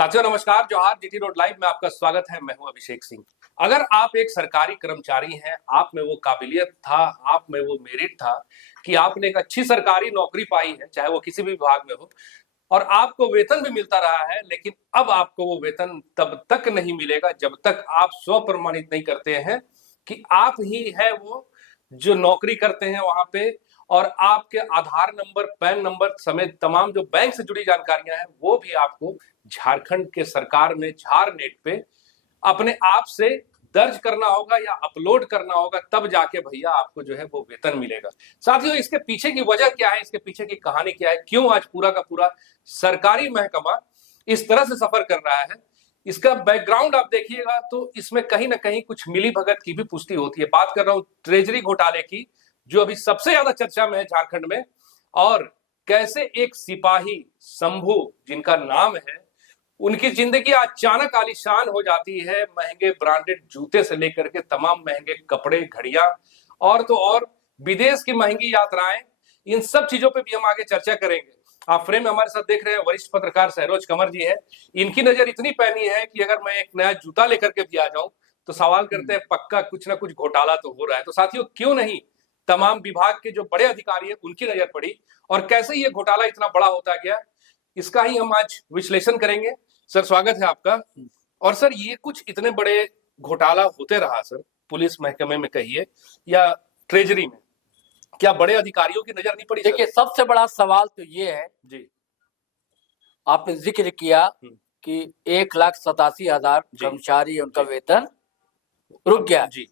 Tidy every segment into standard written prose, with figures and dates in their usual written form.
साथियों नमस्कार, जोहार। जीटी रोड लाइव में आपका स्वागत है। मैं हूं अभिषेक सिंह। अगर आप एक सरकारी कर्मचारी हैं, आप में वो काबिलियत था, आप में वो मेरिट था कि आपने एक अच्छी सरकारी नौकरी पाई है, चाहे वो किसी भी विभाग में हो, और आपको वेतन भी मिलता रहा है, लेकिन अब आपको वो वेतन तब तक नहीं मिलेगा जब तक आप स्व प्रमाणित नहीं करते हैं कि आप ही है वो जो नौकरी करते हैं वहां पे, और आपके आधार नंबर, पैन नंबर समेत तमाम जो बैंक से जुड़ी जानकारियां हैं वो भी आपको झारखंड के सरकार में झार नेट पे अपने आप से दर्ज करना होगा या अपलोड करना होगा, तब जाके भैया आपको जो है वो वेतन मिलेगा। साथियों, इसके पीछे की वजह क्या है, इसके पीछे की कहानी क्या है, क्यों आज पूरा का पूरा सरकारी महकमा इस तरह से सफर कर रहा है, इसका बैकग्राउंड आप देखिएगा तो इसमें कहीं ना कहीं कुछ मिली भगत की भी पुष्टि होती है। बात कर रहा हूं ट्रेजरी घोटाले की, जो अभी सबसे ज्यादा चर्चा में है झारखंड में, और कैसे एक सिपाही शंभू जिनका नाम है, उनकी जिंदगी अचानक आलीशान हो जाती है। महंगे ब्रांडेड जूते से लेकर के तमाम महंगे कपड़े, घड़ियां और तो और विदेश की महंगी यात्राएं, इन सब चीजों पे भी हम आगे चर्चा करेंगे। आप फ्रेम में हमारे साथ देख रहे हैं वरिष्ठ पत्रकार सहरोज कंवर जी है। इनकी नजर इतनी पैनी है कि अगर मैं एक नया जूता लेकर के भी आ जाऊं तो सवाल करते हैं पक्का कुछ ना कुछ घोटाला तो हो रहा है। तो साथियों, क्यों नहीं तमाम विभाग के जो बड़े अधिकारी है उनकी नजर पड़ी और कैसे ये घोटाला इतना बड़ा होता गया, इसका ही हम आज विश्लेषण करेंगे। सर, स्वागत है आपका। और सर, ये कुछ इतने बड़े घोटाला होते रहा सर, पुलिस महकमे में कहिए या ट्रेजरी में, क्या बड़े अधिकारियों की नजर नहीं पड़ी? देखिए, सबसे बड़ा सवाल तो ये है जी, आपने जिक्र किया कि 1,87,000 कर्मचारी, उनका वेतन रुक गया जी।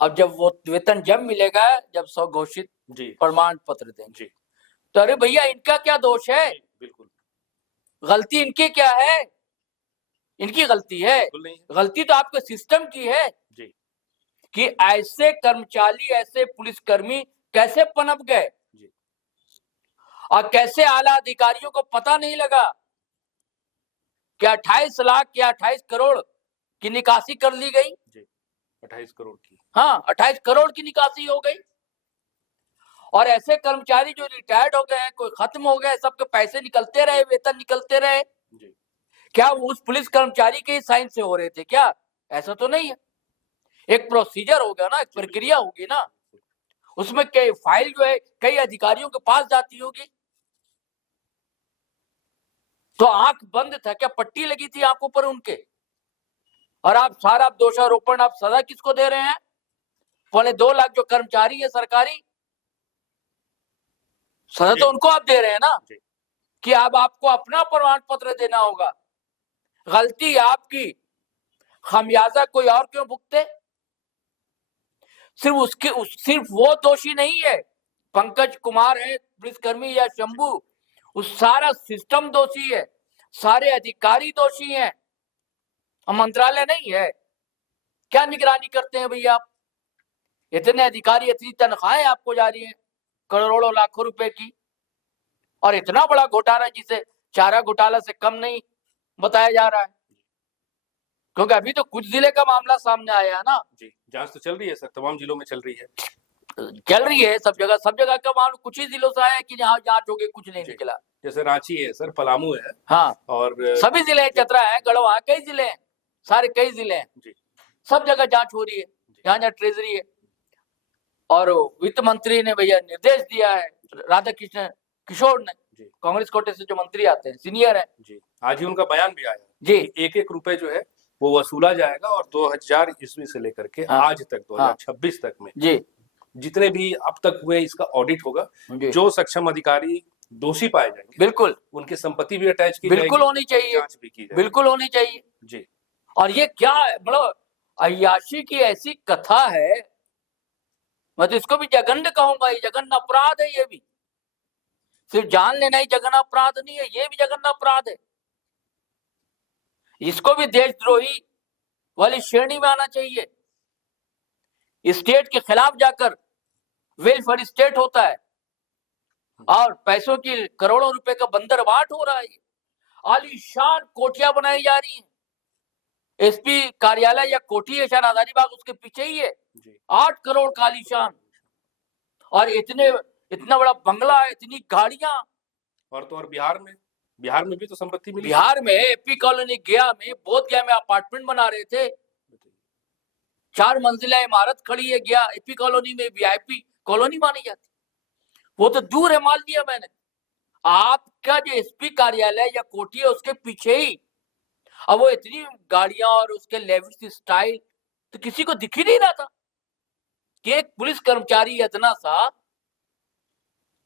अब जब वो वेतन जब मिलेगा जब स्वघोषित प्रमाण पत्र देंगे, तो अरे भैया, इनका क्या दोष है? बिल्कुल गलती इनकी क्या है? इनकी गलती है? गलती तो आपके सिस्टम की है जी, कि ऐसे कर्मचारी, ऐसे पुलिसकर्मी कैसे पनप गए और कैसे आला अधिकारियों को पता नहीं लगा कि 28 लाख या 28 करोड़ की निकासी कर ली गई जी। 28 करोड़ की, हाँ, 28 करोड़ की निकासी हो गई। और ऐसे कर्मचारी जो रिटायर्ड हो गए, कोई खत्म हो गए, सबके पैसे निकलते रहे, वेतन निकलते रहे जी। क्या उस पुलिस कर्मचारी के साइन से हो रहे थे क्या? ऐसा तो नहीं है। एक प्रोसीजर होगा ना, एक प्रक्रिया होगी ना, उसमें कई फाइल जो है कई अधिकारियों के पास जाती होगी। तो आंख बंद था क्या? पट्टी लगी थी आंखों पर उनके? और आप सारा दोषारोपण, आप सजा किसको दे रहे हैं? 2.25 लाख जो कर्मचारी है सरकारी, सजा तो उनको आप दे रहे हैं ना, कि अब आपको अपना प्रमाण पत्र देना होगा। गलती आपकी, खमियाजा कोई और क्यों भुगते? सिर्फ वो दोषी नहीं है, पंकज कुमार है पुलिसकर्मी या शंभू, उस सारा सिस्टम दोषी है, सारे अधिकारी दोषी हैं। मंत्रालय नहीं है? क्या निगरानी करते हैं भैया आप? इतने अधिकारी, इतनी तनख्वाहें आपको जा रही हैं करोड़ों लाखों रुपए की, और इतना बड़ा घोटाला जिसे चारा घोटाला से कम नहीं बताया जा रहा है। क्योंकि अभी तो कुछ जिले का मामला सामने आया है ना जी। जांच तो चल रही है सर, तमाम जिलों में चल रही है, सब जगह का मामला कुछ ही जिलों से आया है कि जहाँ जांच हो गई, कुछ नहीं निकला। जैसे रांची है सर, पलामू है, हाँ, और सभी जिले, चतरा है, गढ़वा, कई जिले हैं, सारे कई जिले हैं जी। सब जगह जांच हो रही है, जहाँ जहाँ ट्रेजरी है। और वित्त मंत्री ने भैया निर्देश दिया है, राधा कृष्ण किशोर ने, कांग्रेस कोटे से जो मंत्री आते हैं, सीनियर है जी, आज ही उनका बयान भी आया जी। एक रुपए जो है वो वसूला जाएगा, और 2000 ईस्वी से लेकर के आज तक 2026 तक में जी जितने भी अब तक हुए इसका ऑडिट होगा। जो सक्षम अधिकारी दोषी पाए जाएंगे, बिल्कुल उनकी संपत्ति भी अटैच की बिल्कुल होनी चाहिए, जांच भी की जाएगी, बिल्कुल होनी चाहिए जी। और ये क्या मतलब अय्याशी की ऐसी कथा है, मैं तो इसको भी जघन्य कहूंगा। ये जघन्य अपराध है। ये भी सिर्फ जान लेना ही जघन्य अपराध नहीं है, ये भी जघन्य अपराध है। इसको भी देशद्रोही वाली श्रेणी में आना चाहिए। स्टेट के खिलाफ जाकर वेलफेयर स्टेट होता है और पैसों की करोड़ों रुपए का बंदरबाट हो रहा है। आलीशान कोठियां बनाई जा रही है। एसपी कार्यालय या कोठी है शायद हजारीबाग, उसके पीछे ही है 8 करोड़ का आलीशान, और इतना बड़ा बंगला है, इतनी गाड़ियां। और तो और बिहार में बिहार में भी तो संपत्ति मिली। बिहार में एपी कॉलोनी गया में, बोध गया में अपार्टमेंट बना रहे थे, 4 मंजिला इमारत खड़ी है गया एपी कॉलोनी में, वीआईपी कॉलोनी मानी जाती, वो तो दूर है, मान लिया मैंने। आपका जो एसपी कार्यालय या कोठी है उसके पीछे ही, अब वो इतनी गाड़ियां और उसके लेविश स्टाइल तो किसी को दिख ही नहीं रहा था कि एक पुलिस कर्मचारी इतना सा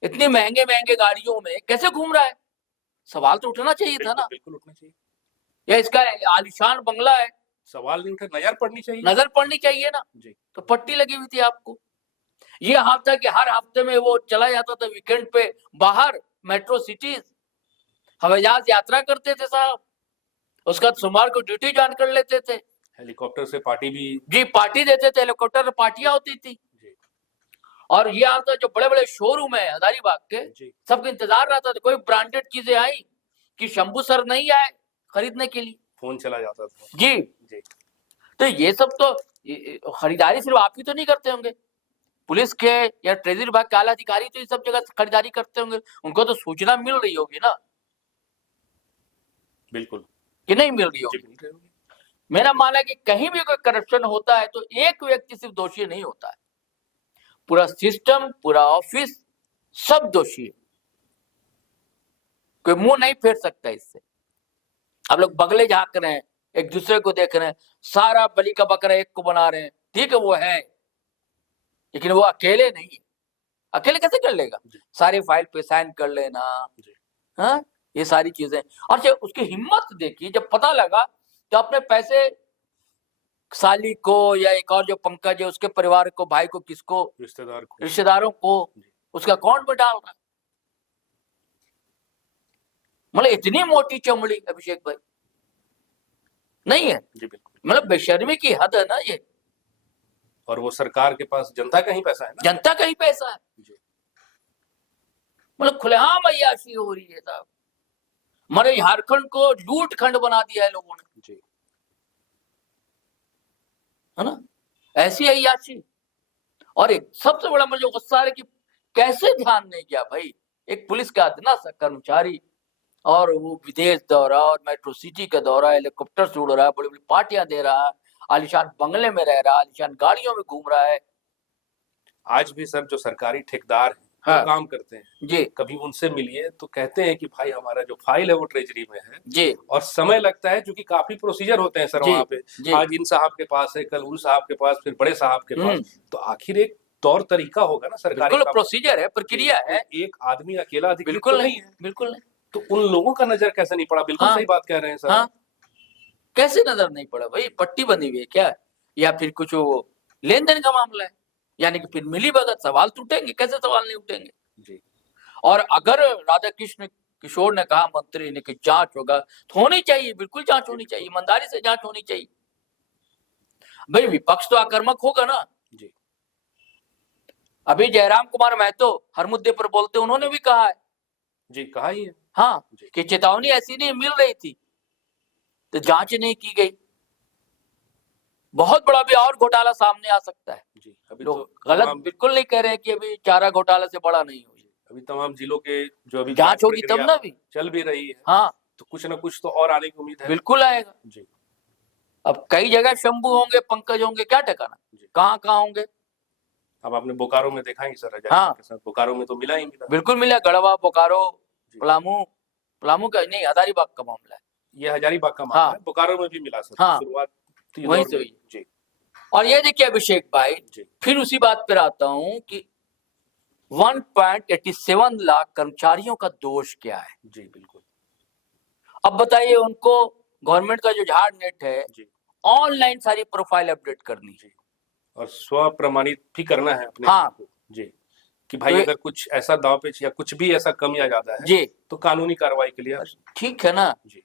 इतनी महंगे महंगे गाड़ियों में कैसे घूम रहा है। सवाल तो उठना चाहिए था ना, बिल्कुल उठना चाहिए। या इसका आलीशान बंगला है, सवाल नहीं उठा, नजर पड़नी चाहिए। नजर पड़नी चाहिए ना। जी। तो पट्टी लगी हुई थी आपको। ये हफ्ता कि हर हफ्ते में वो चला जाता था वीकेंड पे बाहर मेट्रो सिटीज, हवाई जहाज यात्रा करते थे साहब, उसका सोमवार को ड्यूटी ज्वाइन कर लेते थे, हेलीकॉप्टर से पार्टी भी। जी पार्टी देते थे, हेलीकॉप्टर पार्टियां होती थी। जी। और ये आता जो बड़े बड़े शोरूम है हजारीबाग के, जी। सबको इंतजार रहता था कोई ब्रांडेड चीजें आई कि शंभू सर नहीं आए खरीदने के लिए, फोन चला जाता था। जी। जी। तो ये सब तो खरीदारी सिर्फ आप ही तो नहीं करते होंगे, पुलिस के या ट्रेजरी विभाग के आला अधिकारी तो ये सब जगह खरीदारी करते होंगे, उनको तो सूचना मिल रही होगी ना। बिल्कुल कि नहीं मिल रही होगी। मेरा मानना है कि कहीं भी कोई करप्शन होता है तो एक व्यक्ति सिर्फ दोषी नहीं होता है, पूरा सिस्टम, पूरा ऑफिस सब दोषी है, कोई मुंह नहीं फेर सकता इससे। आप लोग बगले झांक रहे हैं, एक दूसरे को देख रहे हैं, सारा बलि का बकरा एक को बना रहे हैं, ठीक है वो है, लेकिन वो अकेले नहीं है। अकेले कैसे कर लेगा? सारे फाइल पे साइन कर लेना, हाँ ये सारी चीजें। और जब उसकी हिम्मत देखी, जब पता लगा तो अपने पैसे साली को या एक और जो पंकज है उसके परिवार को, भाई को, किसको, रिश्तेदारों को उसका अकाउंट में डाल रहा। मतलब इतनी मोटी चमड़ी अभिषेक भाई नहीं है, मतलब बेशर्मी की हद है ना ये। और वो सरकार के पास जनता का ही पैसा है ना, जनता का ही पैसा है, मतलब खुलेआम अय्याशी हो रही है साहब। हमारे झारखंड को लूट खंड बना दिया है लोगों ने जी, है ना, ऐसी अय्याशी। और एक सबसे बड़ा मुझे गुस्सा है कि कैसे ध्यान नहीं किया भाई, एक पुलिस का इतना सा कर्मचारी और वो विदेश दौरा और मेट्रो सिटी का दौरा, हेलीकॉप्टर से उड़ रहा है, बड़ी बड़ी पार्टियां दे रहा है, आलिशान बंगले में रह रहा है, आलिशान गाड़ियों में घूम रहा है। आज भी सर जो सरकारी ठेकेदार हैं, हाँ, तो काम करते हैं जी, कभी उनसे मिलिए तो कहते हैं कि भाई हमारा जो फाइल है वो ट्रेजरी में है जी, और समय लगता है क्योंकि काफी प्रोसीजर होते हैं सर वहाँ पे। आज इन साहब के पास है, कल उन साहब के पास, फिर बड़े साहब के पास, तो आखिर एक तौर तरीका होगा ना सरकारी, प्रोसीजर है, प्रक्रिया है। एक आदमी अकेला अधिकृत बिल्कुल नहीं है, बिल्कुल नहीं। तो उन लोगों का नजर कैसे नहीं पड़ा? बिल्कुल सही बात कह रहे हैं सर। हाँ, कैसे नजर नहीं पड़ा भाई? पट्टी बनी हुई है क्या, या फिर कुछ वो लेन देन का मामला है? यानी कि फिर मिली भगत, सवाल तो उठेंगे, कैसे सवाल नहीं उठेंगे जी। और अगर राधा कृष्ण किशोर ने कहा, मंत्री ने, कि जांच होगा तो होनी चाहिए, बिल्कुल जांच होनी चाहिए, ईमानदारी से जांच होनी चाहिए भाई। विपक्ष तो आक्रामक होगा ना जी। अभी जयराम कुमार महतो हर मुद्दे पर बोलते, उन्होंने भी कहा है जी, कहा ही है हाँ कि चेतावनी ऐसी नहीं मिल रही थी तो जांच नहीं की गई, बहुत बड़ा भी और घोटाला सामने आ सकता है जी। अभी लोग तो गलत बिल्कुल नहीं कह रहे हैं कि अभी चारा घोटाला से बड़ा नहीं हुई, अभी तमाम जिलों के जो अभी जांच होगी तब ना भी चल भी रही है, हाँ, तो कुछ ना कुछ तो और आने की उम्मीद है, बिल्कुल आएगा जी। अब कई जगह शंभू होंगे, पंकज होंगे, क्या ठिकाना, कहाँ कहाँ होंगे। अब आपने बोकारो में देखा ही सर, हाँ, के साथ बोकारो में तो मिला ही मिला, बिल्कुल मिला, गढ़वा, बोकारो, पलामू का नहीं, हजारीबाग का मामला है ये, हजारीबाग का मामला है, बोकारो में भी मिला सर। हाँ, शुरुआत वहीं से हुई जी। और ये देखिए अभिषेक भाई, फिर उसी बात पर आता हूं कि 1.87 लाख कर्मचारियों का दोष क्या है जी। बिल्कुल, अब बताइए, उनको गवर्नमेंट का जो झाड़ नेट है ऑनलाइन सारी प्रोफाइल अपडेट करनी है और स्व प्रमाणित भी करना है अपने हाँ जी, कि भाई अगर कुछ ऐसा दाव पेच या कुछ भी ऐसा कमी आ जाता है जी, तो कानूनी कार्रवाई के लिए ठीक है ना जी।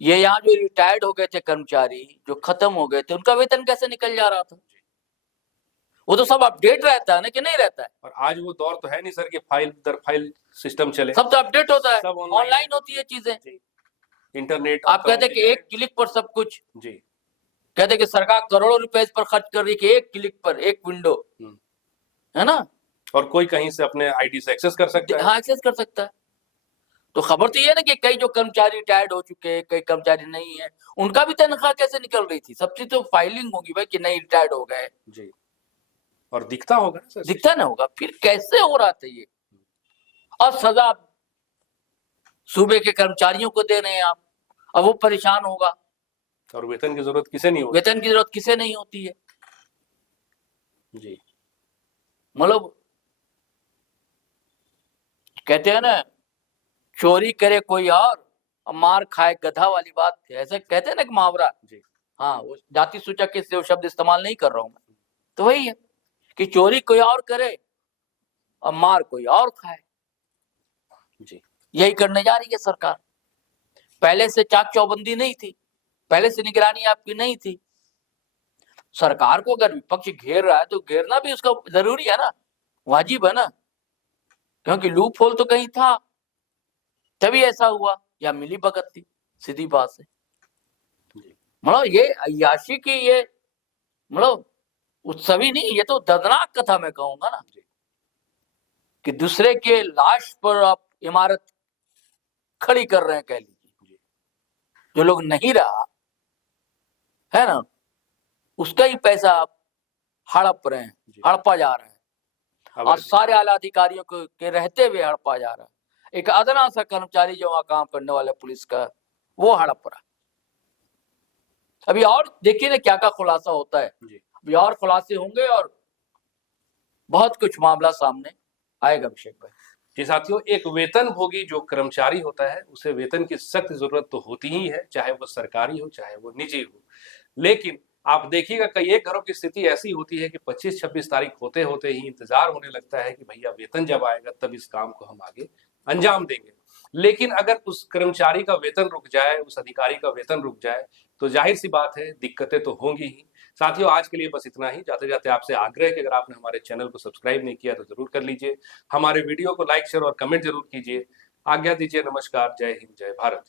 ये यहाँ जो रिटायर्ड हो गए थे कर्मचारी, जो खत्म हो गए थे, उनका वेतन कैसे निकल जा रहा था, वो तो सब अपडेट रहता है ना कि नहीं रहता है। और आज वो दौर तो है नहीं सर कि फाइल दर फाइल सिस्टम चले, सब तो अपडेट होता है, ऑनलाइन होती है चीजें, इंटरनेट। आप कहते हैं कि एक क्लिक पर सब कुछ जी, कहते हैं कि सरकार करोड़ों रुपए इस पर खर्च कर रही है कि एक क्लिक पर एक विंडो, है ना, और कोई कहीं से अपने आईडी से एक्सेस कर सकता है। हाँ, एक्सेस कर सकता है। तो खबर तो ये है ना कि कई जो कर्मचारी रिटायर्ड हो चुके हैं, कई कर्मचारी नहीं है, उनका भी तनख्वाह कैसे निकल रही थी? सबसे तो फाइलिंग होगी भाई कि नहीं रिटायर्ड हो गए, जी, और दिखता होगा ना सर, दिखता ना होगा, फिर कैसे हो रहा था ये? और सजा सूबे के कर्मचारियों को दे रहे हैं आप, अब वो परेशान होगा। और वेतन की जरूरत किसे नहीं होती? वेतन की जरूरत किसे नहीं होती है? जी, मतलब कहते हैं ना, चोरी करे कोई और मार खाए गधा वाली बात है, ऐसे कहते हैं ना कि मुहावरा। जी, हाँ, वो जाति सूचक के जो शब्द इस्तेमाल नहीं कर रहा हूं मैं, तो वही है कि चोरी कोई और करे और मार कोई और खाए, जी, यही करने जा रही है सरकार। पहले से चाक चौबंदी नहीं थी, पहले से निगरानी आपकी नहीं थी। सरकार को अगर विपक्ष घेर रहा है तो घेरना भी उसका जरूरी है ना, वाजिब है ना, क्योंकि लूप होल तो कहीं था, तभी ऐसा हुआ, या मिली भगत थी, सीधी बात है। मतलब ये अय्याशी की ये मतलब उत्सवी नहीं, ये तो दर्दनाक कथा मैं कहूंगा ना, कि दूसरे के लाश पर आप इमारत खड़ी कर रहे हैं, कह लीजिए, जो लोग नहीं रहा है ना, उसका ही पैसा आप हड़प रहे हैं, हड़पा जा रहे हैं, और सारे आला अधिकारियों के रहते हुए हड़पा जा रहा है। एक अदना सा कर्मचारी जो वहां काम करने वाला पुलिस का, वो हड़प रहा। अभी और देखिए ना क्या खुलासा होता है, अभी और खुलासे होंगे और बहुत कुछ मामला सामने आएगा अभिषेक भाई। जी साथियों, एक वेतन भोगी जो कर्मचारी होता है उसे वेतन की सख्त जरूरत तो होती ही है, चाहे वो सरकारी हो चाहे वो निजी हो। लेकिन आप देखिएगा कई एक घरों की स्थिति ऐसी होती है कि 25-26 तारीख होते होते ही इंतजार होने लगता है कि भैया वेतन जब आएगा तब इस काम को हम आगे अंजाम देंगे। लेकिन अगर उस कर्मचारी का वेतन रुक जाए, उस अधिकारी का वेतन रुक जाए, तो जाहिर सी बात है दिक्कतें तो होंगी ही। साथियों, आज के लिए बस इतना ही। जाते जाते आपसे आग्रह है कि अगर आपने हमारे चैनल को सब्सक्राइब नहीं किया तो जरूर कर लीजिए, हमारे वीडियो को लाइक शेयर और कमेंट जरूर कीजिए। आज्ञा दीजिए, नमस्कार, जय हिंद, जय भारत।